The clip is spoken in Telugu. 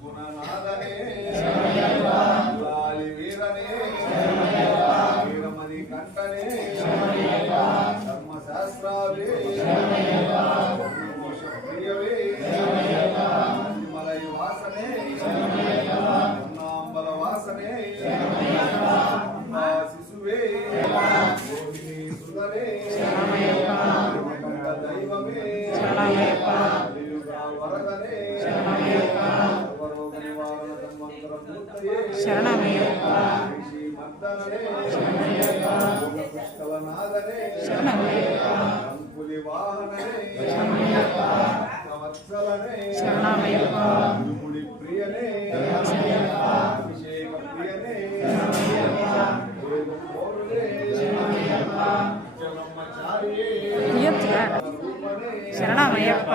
గుణనాథనే లాలి వీరనే వీరమణి కంఠనే ధర్మశాస్త్రావే ప్రియవే మలయ వాసనే నాంబల వాసనే శిశువే సుధనే దైవమే వరదనే శరణమయ్యప్ప పుష్కలనాథనే అంకులి వాహననే వత్సలనే ముడి ప్రియనే అభిషేక ప్రియనే శరణమయ్యప్ప